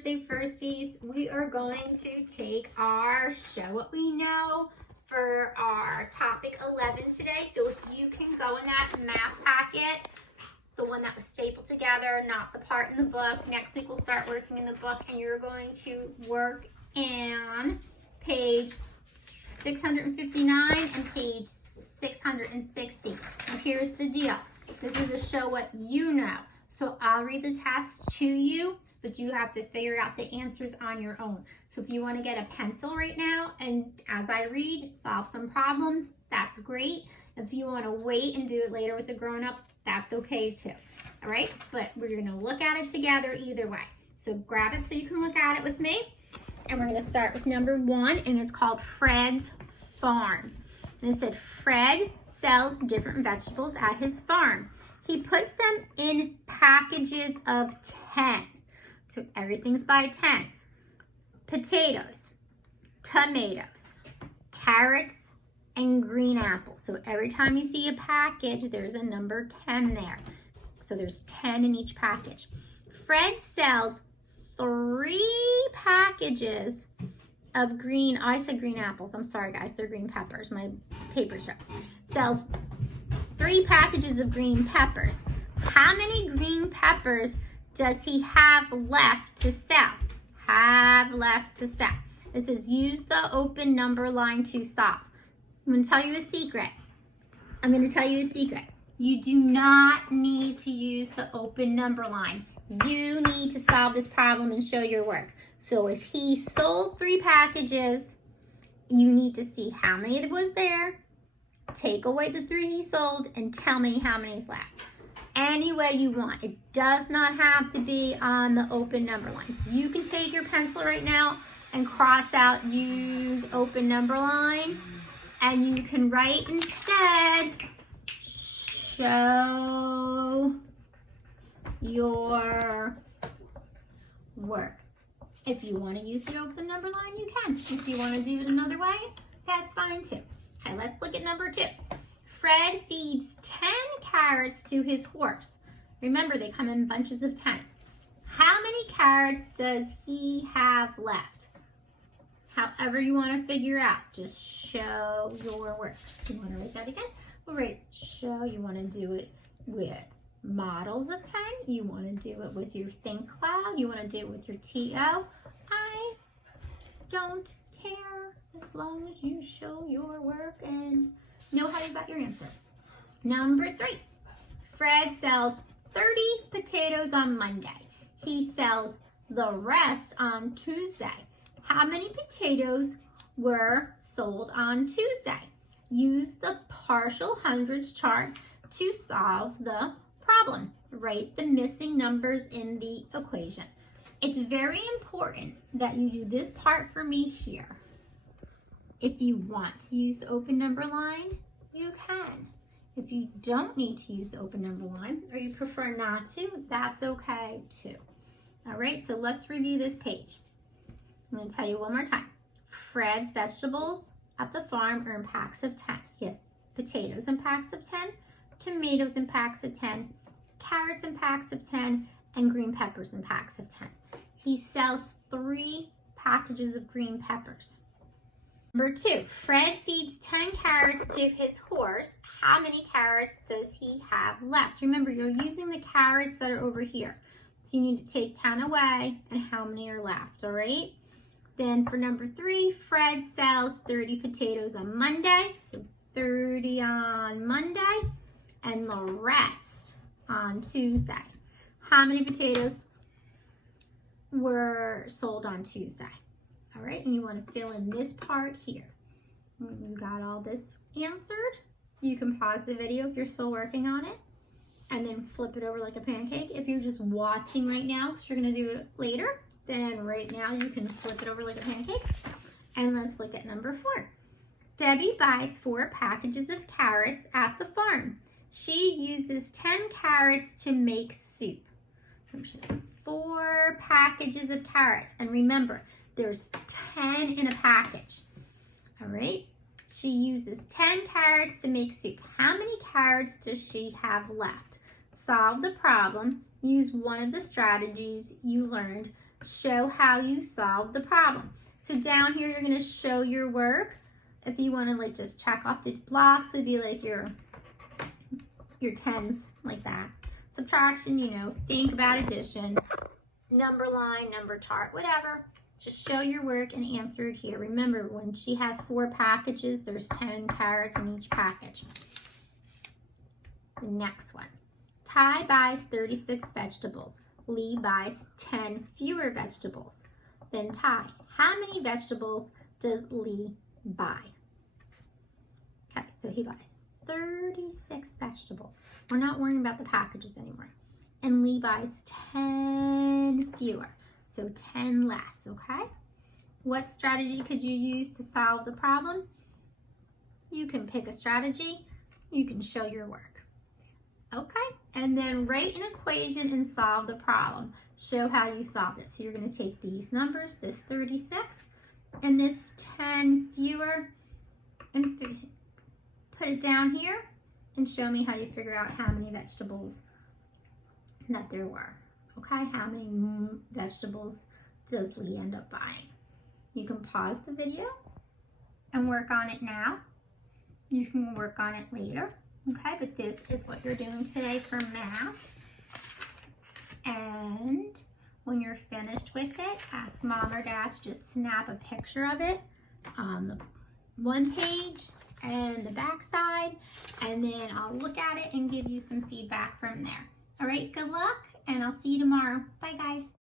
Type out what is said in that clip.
Thursday Firsties. We are going to take our Show What We Know for our topic 11 today. So if you can go in that math packet, the one that was stapled together, not the part in the book. Next week we'll start working in the book, and you're going to work in page 659 and page 660. And here's the deal. This is a Show What You Know. So I'll read the test to you, but you have to figure out the answers on your own. So if you want to get a pencil right now and as I read, solve some problems, that's great. If you want to wait and do it later with the grown-up, that's okay too. All right, but we're going to look at it together either way. So grab it so you can look at it with me. And we're going to start with number 1, and it's called Fred's Farm. And it said, Fred sells different vegetables at his farm. He puts them in packages of 10. So everything's by tens. Potatoes, tomatoes, carrots, and green apples. So every time you see a package, there's a number 10 there. So there's 10 in each package. Fred sells 3 packages of green, I said green apples. I'm sorry guys, they're green peppers. My paper's right. Sells 3 packages of green peppers. How many green peppers does he have left to sell? It says use the open number line to solve. I'm going to tell you a secret. You do not need to use the open number line. You need to solve this problem and show your work. So if he sold 3 packages, you need to see how many was there, take away the 3 he sold, and tell me how many's left. Any way you want. It does not have to be on the open number line. So you can take your pencil right now and cross out use open number line, and you can write instead show your work. If you want to use the open number line, you can. If you want to do it another way, that's fine too. Okay, let's look at number 2. Fred feeds 10 carrots to his horse. Remember, they come in bunches of 10. How many carrots does he have left? However you want to figure out, just show your work. You want to write that again? We'll write show. You want to do it with models of 10. You want to do it with your think cloud. You want to do it with your TO. I don't care as long as you show your work and know how you got your answer. Number 3, Fred sells 30 potatoes on Monday. He sells the rest on Tuesday. How many potatoes were sold on Tuesday? Use the partial hundreds chart to solve the problem. Write the missing numbers in the equation. It's very important that you do this part for me here. If you want to use the open number line, you can. If you don't need to use the open number line, or you prefer not to, that's okay too. All right, so let's review this page. I'm going to tell you one more time. Fred's vegetables at the farm are in packs of 10. He has potatoes in packs of 10, tomatoes in packs of 10, carrots in packs of 10, and green peppers in packs of 10. He sells 3 packages of green peppers. Number 2, Fred feeds 10 carrots to his horse. How many carrots does he have left? Remember, you're using the carrots that are over here. So you need to take 10 away, and how many are left, all right? Then for number 3, Fred sells 30 potatoes on Monday. So 30 on Monday, and the rest on Tuesday. How many potatoes were sold on Tuesday? All right, and you want to fill in this part here. When you got all this answered, you can pause the video if you're still working on it, and then flip it over like a pancake. If you're just watching right now, because you're going to do it later, then right now you can flip it over like a pancake. And let's look at number 4. Debbie buys 4 packages of carrots at the farm. She uses 10 carrots to make soup. She has 4 packages of carrots. And remember, there's 10 in a package. All right. She uses 10 carrots to make soup. How many carrots does she have left? Solve the problem. Use one of the strategies you learned show how you solve the problem. So down here, you're gonna show your work. If you wanna like just check off the blocks, would be like your tens, like that. Subtraction, you know, think about addition, number line, number chart, whatever. Just show your work and answer it here. Remember, when she has 4 packages, there's 10 carrots in each package. The next one. Ty buys 36 vegetables. Lee buys 10 fewer vegetables than Ty. How many vegetables does Lee buy? Okay, so he buys 36 vegetables. We're not worrying about the packages anymore. And Lee buys 10 fewer, so 10 less, okay? What strategy could you use to solve the problem? You can pick a strategy. You can show your work. Okay, and then write an equation and solve the problem. Show how you solved it. So you're going to take these numbers, this 36 and this 10 fewer, and put it down here and show me how you figure out how many vegetables that there were. Okay, how many vegetables does Lee end up buying? You can pause the video and work on it now. You can work on it later. Okay, but this is what you're doing today for math. And when you're finished with it, ask mom or dad to just snap a picture of it on the one page and the back side, and then I'll look at it and give you some feedback from there. All right, good luck, and I'll see you tomorrow. Bye, guys.